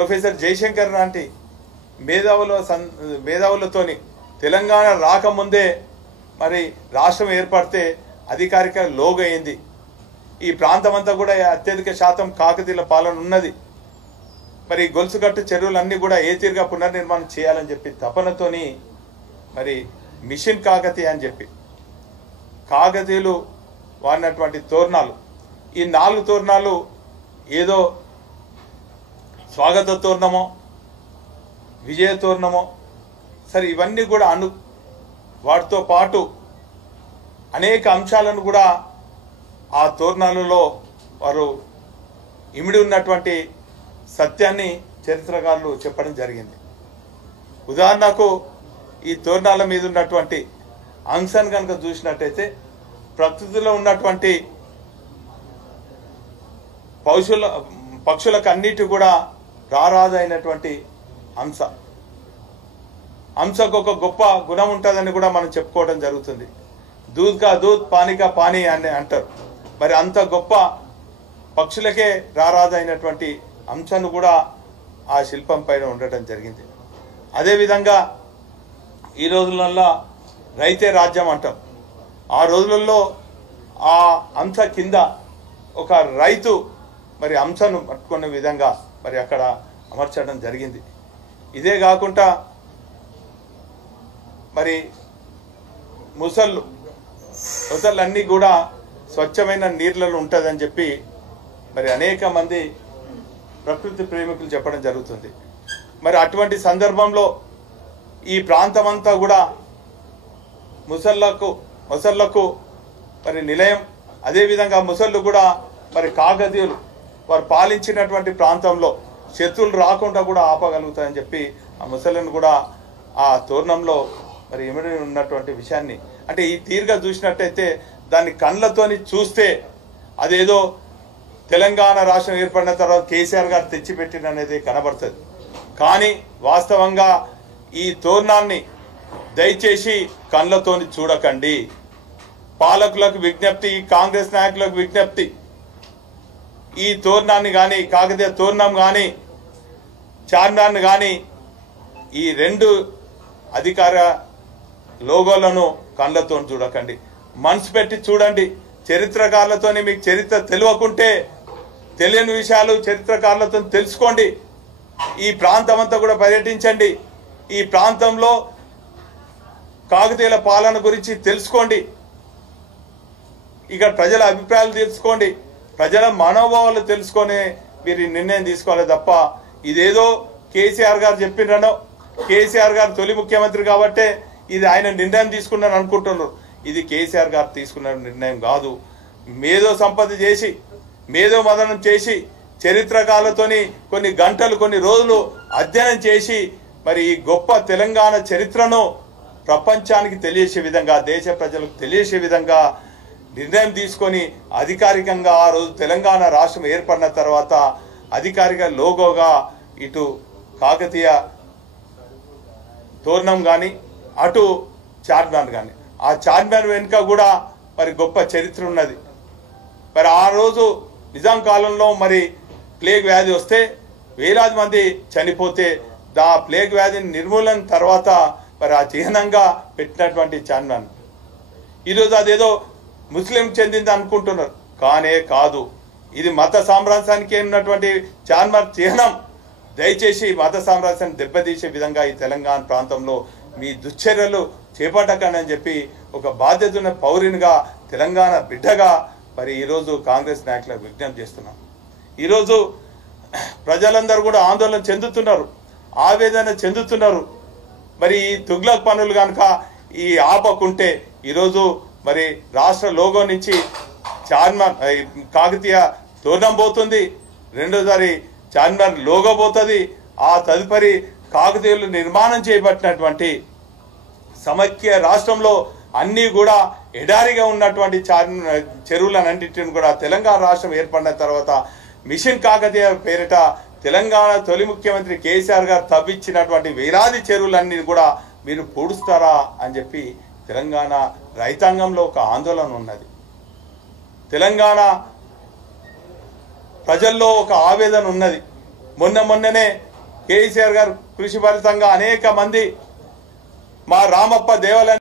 Professor Jayashankar లాంటి మేధావులతోని తెలంగాణ రాకముందే మరి రాష్ట్రం ఏర్పడితే అధికారిక లోగో అయింది. ఈ ప్రాంతం అంతా కూడా అత్యధిక శాతం కాకతీయుల పాలన ఉన్నది. మరి గొలుసుకట్టు చెరువులన్నీ కూడా ఏ తీరుగా పునర్నిర్మాణం చేయాలని చెప్పి తపనతోని మరి మిషన్ కాకతీయ అని చెప్పి కాకతీయులు వాడినటువంటి తోరణాలు, ఈ 4 తోరణాలు ఏదో స్వాగత తోరణమో విజయ తోరణమో సరే ఇవన్నీ కూడా వాటితో పాటు అనేక అంశాలను కూడా ఆ తోరణాలలో వారు ఇమిడి ఉన్నటువంటి సత్యాన్ని చరిత్రకారులు చెప్పడం జరిగింది. ఉదాహరణకు ఈ తోరణాల మీద ఉన్నటువంటి అంశాన్ని కనుక చూసినట్టయితే ప్రకృతిలో ఉన్నటువంటి పక్షులకు అన్నిటి కూడా రారాజైనటువంటి హంసకు ఒక గొప్ప గుణం ఉంటుందని కూడా మనం చెప్పుకోవడం జరుగుతుంది. దూద్ కా దూద్ పానీ కా పానీ అని అంటారు. మరి అంత గొప్ప పక్షులకే రారాజైనటువంటి అంశాన్ని కూడా ఆ శిల్పం పైన ఉండటం జరిగింది. అదేవిధంగా ఈ రోజులలో రైతే రాజ్యం అంటాం. ఆ రోజులలో ఆ అంశ కింద ఒక రైతు మరి అంశను పట్టుకునే విధంగా మరి అక్కడ అమర్చడం జరిగింది. ఇదే కాకుండా మరి ముసళ్ళు అన్నీ కూడా స్వచ్ఛమైన నీళ్ళలో ఉంటుందని చెప్పి మరి అనేక మంది ప్రకృతి ప్రేమికులు చెప్పడం జరుగుతుంది. మరి అటువంటి సందర్భంలో ఈ ప్రాంతం అంతా కూడా ముసళ్లకు మరి నిలయం. అదేవిధంగా ముసళ్ళు కూడా మరి కాకతీయులు వారు పాలించినటువంటి ప్రాంతంలో శత్రువులు రాకుండా కూడా ఆపగలుగుతాయని చెప్పి ఆ ముసళ్ళను కూడా ఆ తోరణంలో మరి ఇమిడి ఉన్నటువంటి విషయాన్ని అంటే ఈ తీరుగా చూసినట్టయితే దాన్ని కళ్ళతోని చూస్తే అదేదో తెలంగాణ రాష్ట్రం ఏర్పడిన తర్వాత కేసీఆర్ గారు తెచ్చిపెట్టిన అనేది కనబడుతుంది. కానీ వాస్తవంగా ఈ తోరణాన్ని దయచేసి కళ్ళతోని చూడకండి. పాలకులకు విజ్ఞప్తి, కాంగ్రెస్ నాయకులకు విజ్ఞప్తి, ఈ తోరణాన్ని కానీ కాకతీయ తోరణం కానీ చార్మినార్ని కానీ ఈ 2 అధికార లోగోలను కళ్ళతో చూడకండి, మనసు పెట్టి చూడండి. చరిత్రకారులతోని మీకు చరిత్ర తెలియకుంటే తెలియని విషయాలు చరిత్రకారులతో తెలుసుకోండి. ఈ ప్రాంతం అంతా కూడా పర్యటించండి. ఈ ప్రాంతంలో కాకతీయుల పాలన గురించి తెలుసుకోండి. ఇక్కడ ప్రజల అభిప్రాయాలు తెలుసుకోండి. ప్రజల మనోభావాలు తెలుసుకొని మీరు నిర్ణయం తీసుకోవాలి తప్ప ఇదేదో కేసీఆర్ గారు చెప్పినో కేసీఆర్ గారు తొలి ముఖ్యమంత్రి కాబట్టే ఇది ఆయన నిర్ణయం తీసుకున్నారు అనుకుంటున్నారు. ఇది కేసీఆర్ గారు తీసుకున్న నిర్ణయం కాదు. మేధో సంపద చేసి మేధో మదనం చేసి చరిత్రకారులతోని కొన్ని గంటలు కొన్ని రోజులు అధ్యయనం చేసి మరి ఈ గొప్ప తెలంగాణ చరిత్రను ప్రపంచానికి తెలియజేసే విధంగా దేశ ప్రజలకు తెలియజేసే విధంగా నిర్ణయం తీసుకొని అధికారికంగా ఆ రోజు తెలంగాణ రాష్ట్రం ఏర్పడిన తర్వాత అధికారిక లోగోగా ఇటు కాకతీయ తోరణం కానీ అటు చార్మినార్ కానీ ఆ చార్మినార్ వెనుక కూడా మరి గొప్ప చరిత్ర ఉన్నది. మరి ఆ రోజు నిజాం కాలంలో మరి ప్లేగ్ వ్యాధి వస్తే వేలాది మంది చనిపోతే ఆ ప్లేగ్ వ్యాధిని నిర్మూలన తర్వాత మరి ఆ చిహ్నంగా పెట్టినటువంటి చార్మినార్ ఈరోజు అదేదో ముస్లిం చెందింది అనుకుంటున్నారు. కానే కాదు, ఇది మత సామ్రాజ్యానికి ఉన్నటువంటి చార్మినార్ చిహ్నం. దయచేసి మత సామ్రాజ్యాన్ని దెబ్బతీసే విధంగా ఈ తెలంగాణ ప్రాంతంలో మీ దుశ్చర్యలు చేపట్టకని చెప్పి ఒక బాధ్యత ఉన్న పౌరునిగా తెలంగాణ బిడ్డగా మరి ఈరోజు కాంగ్రెస్ నాయకులకు విజ్ఞప్తి చేస్తున్నాం. ఈరోజు ప్రజలందరూ కూడా ఆందోళన చెందుతున్నారు, ఆవేదన చెందుతున్నారు. మరి ఈ తుగ్లక్ పనులు కనుక ఈ ఆపకుంటే ఈరోజు మరి రాష్ట్ర లోగో నుంచి చార్మినార్ కాకతీయ తోరణం పోతుంది, రెండోసారి చార్మినార్ లోగో పోతుంది. ఆ తదుపరి కాకతీయులు నిర్మాణం చేయబట్టినటువంటి సమైక్య రాష్ట్రంలో అన్నీ కూడా ఎడారిగా ఉన్నటువంటి చెరువులన్నింటిని కూడా తెలంగాణ రాష్ట్రం ఏర్పడిన తర్వాత మిషన్ కాకతీయ పేరిట తెలంగాణ తొలి ముఖ్యమంత్రి కేసీఆర్ గారు తవ్వించినటువంటి వేలాది చెరువులన్నీ కూడా మీరు పూడుస్తారా అని చెప్పి తెలంగాణ రైతాంగంలో ఒక ఆందోళన ఉన్నది. తెలంగాణ ప్రజల్లో ఒక ఆవేదన ఉన్నది. మొన్ననే కేసీఆర్ గారు కృషి ఫలితంగా అనేక మంది మా రామప్ప దేవాలయం